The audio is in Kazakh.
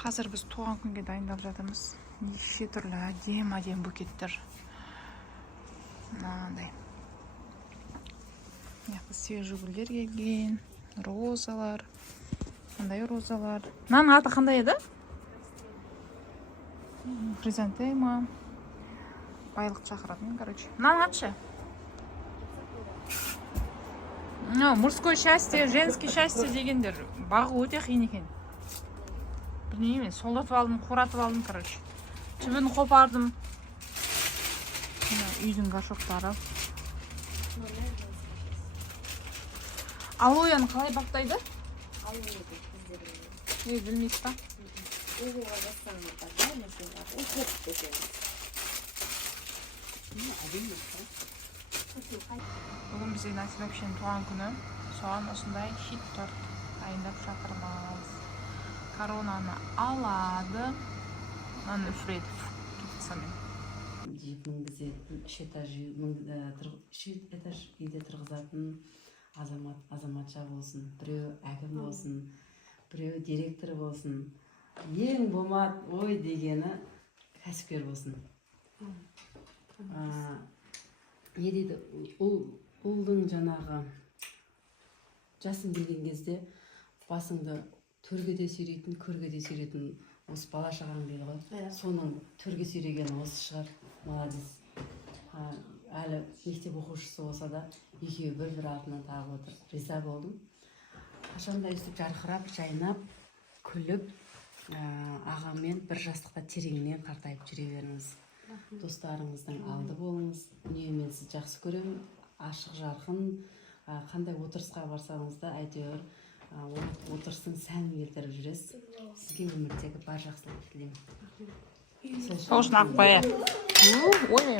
Қазір біз туған күнге дайындап жатырмыз. Неше түрлі әдем букеттер. Мынандай. Свежий гүлдер келген, розалар. Қандай розалар? Мынаның аты қандай еді? Хризантема. Байлық шақыратын, короче. Мынаның аты ше? Мужское счастье, женский счастье дегендер. Бағу өте қиын екен. Білмеймін, солдатып алдым, қуратып алдым, короче. Түбін қопардым. Үйдің горшоктары. Алояны қалай баптайды? Білмейсіз ба? Бүгін бізде Насиба әпшенің туған күні. Соған осындай хит торт дайындап жатырмыз. Коронаны алады. Оны үфіреді кетсімен. Джипнің бізде үш этаж үйде тұрғызатын азаматша болсын, біреу әкім болсын, біреу директор болсын. Ең болмады ой дегені кәсіпкер болсын. Не дейді, ұлдың жаңағы жасын келген кезде басыңды төрге де сүйрейтін, көрге де сүйрейтін осы бала шағаң дейді ғой. Соның төрге сүйрегені осы шығар. Молодец. Әлі мектеп оқушысы болса да екеуі бір артынан тағып отыр. Риза болдым. Қашанда өстіп жарқырап, жайнап, күліп, ағамен бір жастықта тереңінен қартайып жүре беріңіз. Достарыңыздың алды болыңыз. Үнеммен сіз жақсы көремін. Ашық жарқын, қандай отырысқа барсаңыз да әйтеуір отырыстың сәнін келтіріп жүресіз. Сізге өмірдегі бар жақсылықты тілеймін. Соғышын ақпая. Ой,